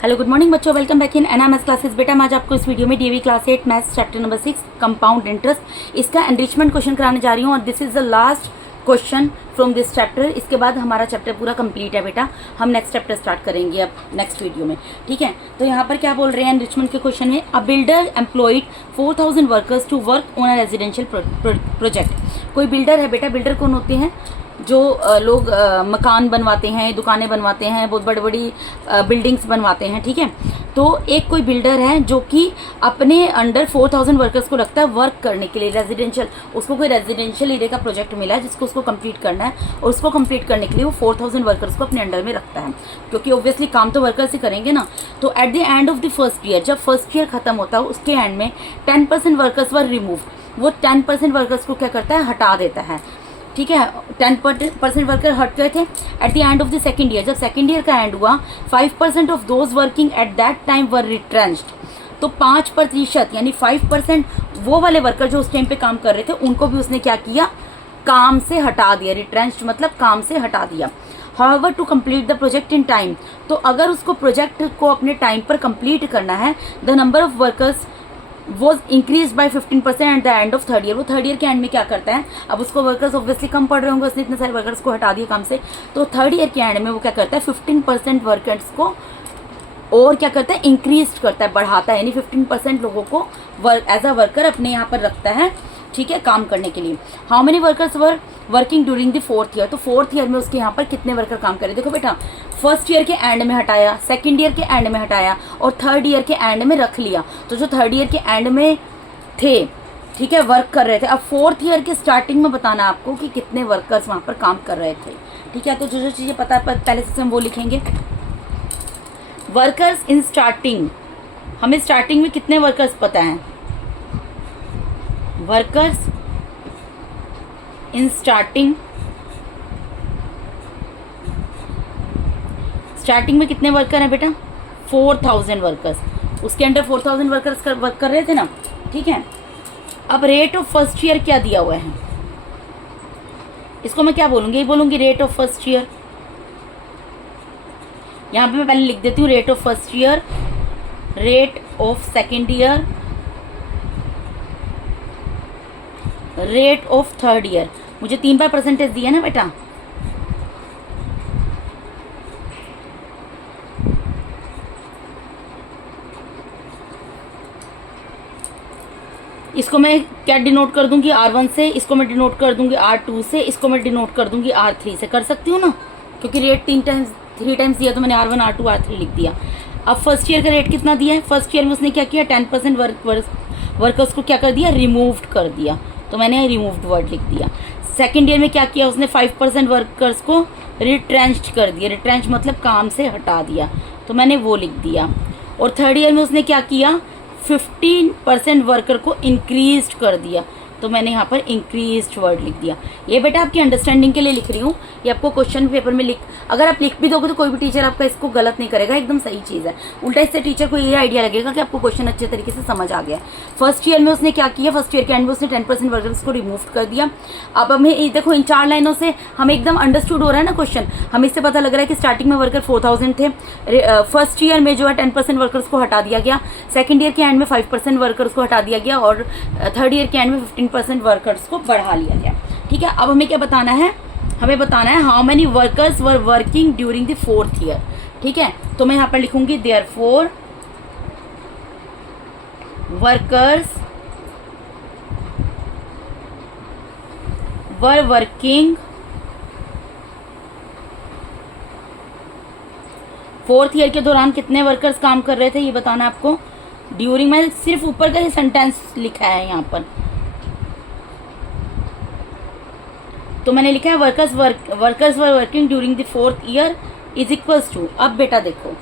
Hello good morning बच्चों, welcome back in NMS classes. बेटा मैं आज आपको इस वीडियो में DV class 8 maths chapter number 6 compound interest इसका एनरिचमेंट क्वेश्चन कराने जा रही हूँ और this is the last question from this chapter. इसके बाद हमारा चैप्टर पूरा कंप्लीट है बेटा। हम नेक्स्ट चैप्टर स्टार्ट करेंगे अब नेक्स्ट वीडियो में, ठीक है। तो यहाँ पर क्या बोल रहे हैं एनरिचमेंट के क्वेश्चन में, a builder employed 4000 workers to work on a residential project. कोई बिल्डर है बेटा, बिल्डर कौन होते हैं? जो लोग मकान बनवाते हैं, दुकानें बनवाते हैं, बहुत बड़ी बड़ी बिल्डिंग्स बनवाते हैं, ठीक है। तो एक कोई बिल्डर है जो कि अपने अंडर 4000 वर्कर्स को रखता है वर्क करने के लिए रेजिडेंशियल। उसको कोई रेजिडेंशियल एरिया का प्रोजेक्ट मिला है जिसको उसको कंप्लीट करना है और उसको कंप्लीट करने के लिए वो 4000 वर्कर्स को अपने अंडर में रखता है, क्योंकि ऑब्वियसली काम तो वर्कर्स ही करेंगे ना। तो eight the end of the first year, जब फर्स्ट ईयर खत्म होता है उसके एंड में 10% वर्कर्स वर रिमूव। वो 10% वर्कर्स को क्या करता है, हटा देता है, ठीक है। 10% वर्कर हट गए थे। At the end of the second year, जब सेकेंड ईयर का एंड हुआ, 5% of those working at that time were retrenched. तो 5% यानी 5% वो वाले वर्कर जो उस टाइम पे काम कर रहे थे उनको भी उसने क्या किया, काम से हटा दिया। रिट्रेंच्ड मतलब काम से हटा दिया। However, to complete the project in time, तो अगर उसको प्रोजेक्ट को अपने टाइम पर कंप्लीट करना है, the number of workers was increase by 15% eight the end of third year. वो थर्ड ईयर के एंड में क्या करता है, अब उसको वर्कर्स ऑब्वियसली कम पड़ रहे होंगे, उसने इतने सारे वर्कर्स को हटा दिया काम से। तो थर्ड ईयर के एंड में वो क्या करता है, 15% वर्कर्स को और क्या करता है, इंक्रीज करता है, बढ़ाता है। यानी 15% लोगों को एज अ वर्कर अपने यहाँ पर रखता है, ठीक है, काम करने के लिए। How many workers were working during the fourth year. तो फोर्थ ईयर में उसके यहाँ पर कितने वर्कर काम करे। देखो बेटा, फर्स्ट ईयर के एंड में हटाया, सेकंड ईयर के एंड में हटाया और थर्ड ईयर के एंड में रख लिया। तो जो थर्ड ईयर के एंड में थे, ठीक है, वर्क कर रहे थे, अब फोर्थ ईयर के स्टार्टिंग में बताना आपको कि कितने वर्कर्स वहाँ पर काम कर रहे थे, ठीक है। तो जो जो चीज़ें पता है पहले से हम वो लिखेंगे। वर्कर्स इन स्टार्टिंग, हमें स्टार्टिंग में कितने वर्कर्स पता है। वर्कर्स इन स्टार्टिंग, स्टार्टिंग में कितने वर्कर हैं बेटा, 4000 वर्कर्स। उसके अंडर 4000 वर्कर्स वर्क कर रहे थे ना, ठीक है। अब रेट ऑफ फर्स्ट ईयर क्या दिया हुआ है, इसको मैं क्या बोलूंगी, ये बोलूंगी रेट ऑफ फर्स्ट ईयर। यहां पे मैं पहले लिख देती हूँ rate of first year, rate of second year, rate of third year. मुझे 3 बार परसेंटेज दिया ना बेटा, इसको मैं क्या डिनोट कर दूंगी, R1 से, इसको मैं डिनोट कर दूंगी R2 से, इसको मैं डिनोट कर दूंगी R3 से। कर सकती हूँ ना, क्योंकि रेट 3 टाइम्स दिया तो मैंने R1 R2 R3 लिख दिया। अब फर्स्ट ईयर का रेट कितना दिया है, फर्स्ट ईयर में उसने क्या किया, 10% वर्कर्स को क्या कर दिया, रिमूव्ड कर दिया, तो मैंने रिमूव्ड वर्ड लिख दिया। सेकेंड ईयर में क्या किया उसने, 5% वर्कर्स को रिट्रेंच्ड कर दिया। रिट्रेंच मतलब काम से हटा दिया, तो मैंने वो लिख दिया। और थर्ड ईयर में उसने क्या किया, 15% वर्कर को इंक्रीज कर दिया, तो मैंने यहाँ पर इंक्रीज्ड वर्ड लिख दिया। ये बेटा आपकी अंडरस्टैंडिंग के लिए लिख रही हूँ, ये आपको क्वेश्चन पेपर में अगर आप लिख भी दोगे तो कोई भी टीचर आपका इसको गलत नहीं करेगा, एकदम सही चीज़ है। उल्टा इससे टीचर को ये आइडिया लगेगा कि आपको क्वेश्चन अच्छे तरीके से समझ आ गया। फर्स्ट ईयर में उसने क्या किया, फर्स्ट ईयर के एंड में उसने 10% वर्कर्स को रिमूव कर दिया। अब हमें देखो इन 4 लाइनों से हमें एकदम अंडरस्टूड हो रहा है ना क्वेश्चन। हमें इससे पता लग रहा है कि स्टार्टिंग में वर्कर 4000 थे, फर्स्ट ईयर में जो है 10% वर्कर्स को हटा दिया गया, सेकेंड ईयर के एंड में 5% वर्कर्स को हटा दिया गया और थर्ड ईयर के एंड में 15% वर्कर्स को बढ़ा लिया गया, ठीक है। अब हमें क्या बताना है, हमें बताना है how many workers were working during the fourth year, ठीक है। तो मैं यहाँ पर लिखूंगी therefore workers were working fourth year के दौरान कितने वर्कर्स काम कर रहे थे, ये बताना आपको। ड्यूरिंग, मैंने सिर्फ ऊपर का ही सेंटेंस लिखा है यहाँ पर, तो मैंने लिखा है workers were working during the fourth year is equals to. अब बेटा देखो,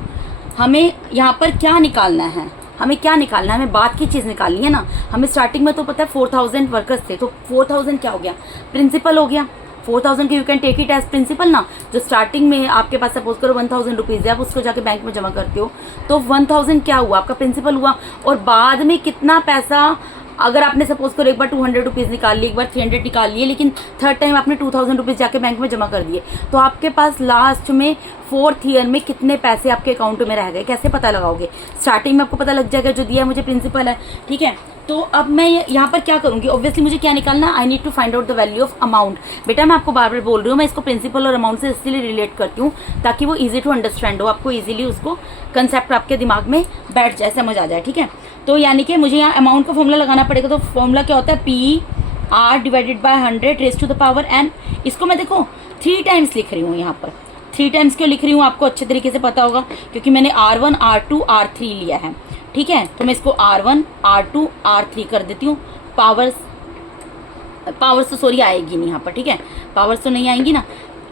हमें यहाँ पर क्या निकालना है, हमें क्या निकालना है, हमें बात की चीज़ निकालनी है ना। हमें स्टार्टिंग में तो पता है 4000 वर्कर्स थे, तो 4000 क्या हो गया, प्रिंसिपल हो गया। 4000 के you can take it as principal ना। जो स्टार्टिंग में आपके पास सपोज करो 1000 रुपीज़ है, आप उसको जाके बैंक में जमा करते हो, तो 1000 क्या हुआ, आपका प्रिंसिपल हुआ। और बाद में कितना पैसा अगर आपने सपोज करो एक बार 200 रुपीज़ निकाल लिए, एक बार 300 निकाल लिए, लेकिन थर्ड टाइम आपने 2000 रुपीज़ जाके बैंक में जमा कर दिए, तो आपके पास लास्ट में 4th ईयर में कितने पैसे आपके अकाउंट में रह गए, कैसे पता लगाओगे? स्टार्टिंग में आपको पता लग जाएगा, जो दिया है मुझे प्रिंसिपल है, ठीक है। तो अब मैं यहाँ पर क्या करूँगी, ऑब्वियसली मुझे क्या निकालना, I need to find out the value of amount. बेटा मैं आपको बार बार बोल रही हूँ, मैं इसको प्रिंसिपल और अमाउंट से इसलिए रिलेट करती हूँ ताकि वो इजी टू अंडरस्टैंड हो, आपको इजीली उसको कंसेप्ट आपके दिमाग में बैठ जाए, समझ आ जाए, ठीक है। तो यानी कि मुझे यहाँ अमाउंट का फॉर्मूला लगाना पड़ेगा। तो फॉर्मूला क्या होता है, P R divided by 100 raise to the power n। इसको मैं देखो 3 टाइम्स लिख रही हूँ, यहाँ पर 3 टाइम्स क्यों लिख रही हूँ आपको अच्छे तरीके से पता होगा, क्योंकि मैंने R1 R2 R3 लिया है, ठीक है। तो मैं इसको R1 R2 R3 कर देती हूँ। पावर्स तो सॉरी आएगी नहीं यहाँ पर, ठीक है, पावर्स तो नहीं आएंगी ना।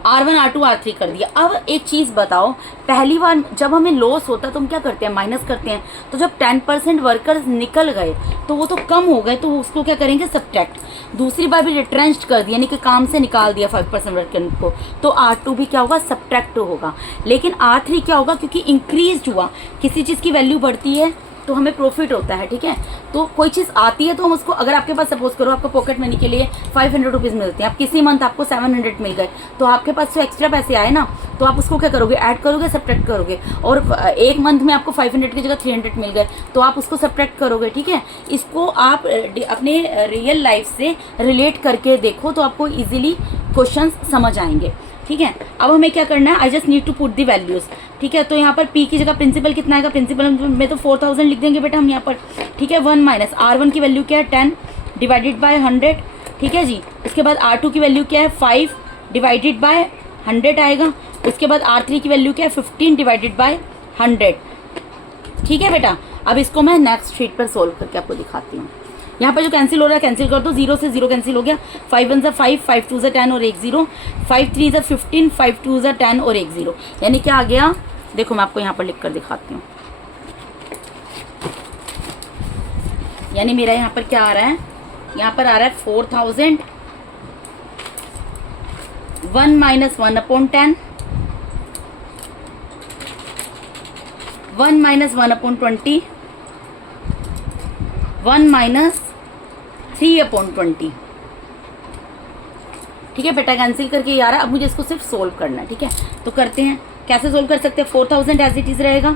R1 R2 R3 कर दिया। अब एक चीज़ बताओ, पहली बार जब हमें लॉस होता है तो हम क्या करते हैं, माइनस करते हैं। तो जब 10% वर्कर्स निकल गए तो वो तो कम हो गए, तो उसको क्या करेंगे, सब्ट्रैक्ट। दूसरी बार भी रिट्रेंच्ड कर दिया, यानी कि काम से निकाल दिया 5% वर्कर को, तो R2 भी क्या होगा, सब्ट्रैक्ट होगा। लेकिन R3 क्या होगा, क्योंकि इंक्रीज हुआ, किसी चीज़ की वैल्यू बढ़ती है तो हमें प्रॉफिट होता है, ठीक है। तो कोई चीज़ आती है तो हम उसको, अगर आपके पास सपोज करो आपको पॉकेट मनी के लिए 500 रुपीज़ मिलते हैं, आप किसी मंथ आपको 700 मिल गए, तो आपके पास जो एक्स्ट्रा पैसे आए ना, तो आप उसको क्या करोगे, ऐड करोगे, सब्ट्रैक्ट करोगे। और एक मंथ में आपको 500 की जगह 300 मिल गए, तो आप उसको सब्ट्रैक्ट करोगे, ठीक है। इसको आप अपने रियल लाइफ से रिलेट करके देखो तो आपको ईजिली क्वेश्चन समझ आएंगे, ठीक है। अब हमें क्या करना है, I just need to put the values, ठीक है। तो यहाँ पर P की जगह प्रिंसिपल कितना आएगा, प्रिंसिपल में तो 4000 लिख देंगे बेटा हम यहाँ पर, ठीक है। 1 माइनस R1 की वैल्यू क्या है, 10 डिवाइडेड बाय 100, ठीक है जी। उसके बाद R2 की वैल्यू क्या है, 5 डिवाइडेड बाय 100 आएगा। उसके बाद R3 की वैल्यू क्या है, 15 डिवाइडेड बाय 100, ठीक है बेटा। अब इसको मैं नेक्स्ट शीट पर सोल्व करके आपको दिखाती हूँ। यहाँ पर जो कैंसिल हो रहा है कैंसिल कर दो, 0 से 0 कैंसिल हो गया, 5 1 5, 5 2 10 और 1 0, 5 3 15, 5 2 10 और 1 0, यानी क्या आ गया, देखो मैं आपको यहाँ पर लिख कर दिखाती हूँ। यानी मेरा यहाँ पर क्या आ रहा है, यहाँ पर आ रहा है 4000, 1 माइनस 1/10, 1 माइनस 1/20, 1 माइनस 3/20, ठीक है बेटा। कैंसिल करके ये आ रहा है। अब मुझे इसको सिर्फ सोल्व करना है, ठीक है। तो करते हैं, कैसे सोल्व कर सकते हैं, 4000 एज इट इज रहेगा।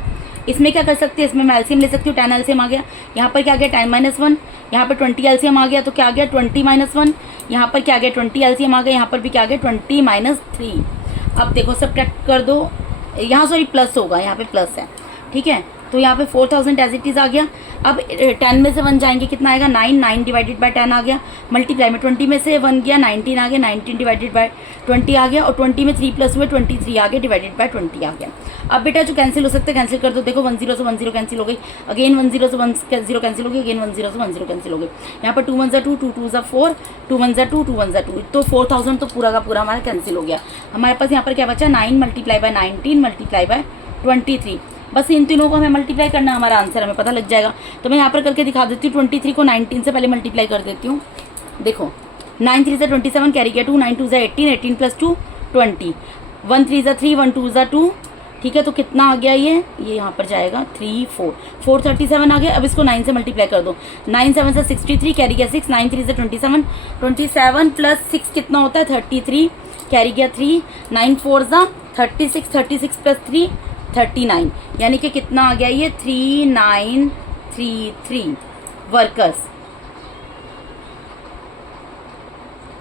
इसमें क्या कर सकते हैं, इसमें मैं एलसीएम ले सकती हूँ, 10 एलसीएम आ गया। यहाँ पर क्या आ गया, 10 - 1, यहाँ पर 20 एलसीएम आ गया, तो क्या आ गया 20 - 1, यहाँ पर क्या आ गया 20 एलसीएम आ गया, यहाँ पर भी क्या आ गया 20 - 3। अब देखो सब्ट्रैक्ट कर दो, यहाँ सॉरी प्लस होगा, यहाँ पे प्लस है, ठीक है। तो यहाँ पे 4000 एज इट इज आ गया। अब 10 में से 1 जाएंगे, कितना आएगा 9, 9 डिवाइडेड बाय 10 आ गया, मल्टीप्लाई में 20 में से 1 गया 19 आ गया, 19 डिवाइडेड बाय 20 आ गया, और 20 में 3 प्लस हुए 23 आ गया, डिवाइडेड बाय 20 आ गया। अब बेटा जो कैंसिल हो सकते हैं कैंसिल कर दो, देखो 10 से 10 कैंसिल हो गई, अगेन 10 से 10 कैंसिल हो गई, अगेन 10 से 10 कैंसिल हो गई। यहाँ पर 2 1 2, 2 2 4, 2 1 2, 2 1 2, तो 4000 तो पूरा का पूरा हमारा कैंसिल हो गया। हमारे पास यहाँ पर क्या बचा, 9 मल्टीप्लाई बाय 19 मल्टीप्लाई बाय 23, बस इन तीनों को हमें मल्टीप्लाई करना, हमारा आंसर हमें पता लग जाएगा। तो मैं यहाँ पर करके दिखा देती हूँ, 23 को 19 से पहले मल्टीप्लाई कर देती हूँ। देखो 9 3 27 कैरी किया, 2 9 2 18, 18 + 2 20, 1 3 3, 1 2 2, ठीक है। तो कितना आ गया ये यहाँ पर जाएगा 3 4, 437 आ गया। अब इसको 9 से मल्टीप्लाई कर दो, 9 7 से 63 कैरी किया 6, 9 3 से 27, 27 + 6 कितना होता है 33, कैरी किया 3, 9 4 36, 36 + 3 39, यानी कि कितना आ गया ये 3933 वर्कर्स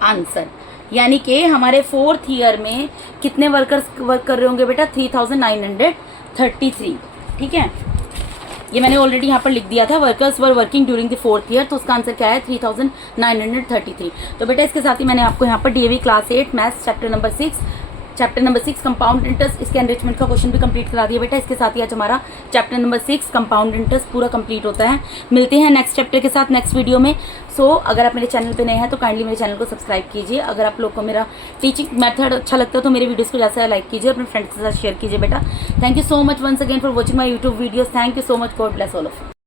आंसर। यानी कि हमारे 4th ईयर में कितने वर्कर्स वर्क कर रहे होंगे बेटा, 3933, ठीक है। ये मैंने ऑलरेडी यहाँ पर लिख दिया था, workers were working during the 4th year, तो उसका आंसर क्या है 3933। तो बेटा इसके साथ ही मैंने आपको यहाँ पर DAV class 8 maths chapter number 6 compound interest, इसके एनरिचमेंट का क्वेश्चन भी कंप्लीट करा दिया बेटा। इसके साथ ही आज हमारा चैप्टर नंबर 6 कंपाउंड इंटरेस्ट पूरा कंप्लीट होता है। मिलते हैं नेक्स्ट चैप्टर के साथ नेक्स्ट वीडियो में। अगर आप मेरे चैनल पे नए हैं तो काइंडली मेरे चैनल को सब्सक्राइब कीजिए। अगर आप लोग को मेरा टीचिंग मेथड अच्छा लगता है तो मेरे वीडियोस को जैसा लाइक कीजिए, अपने फ्रेंड्स के साथ शेयर कीजिए बेटा। Thank you so much once again for watching my YouTube videos. Thank you so much, God bless all of you.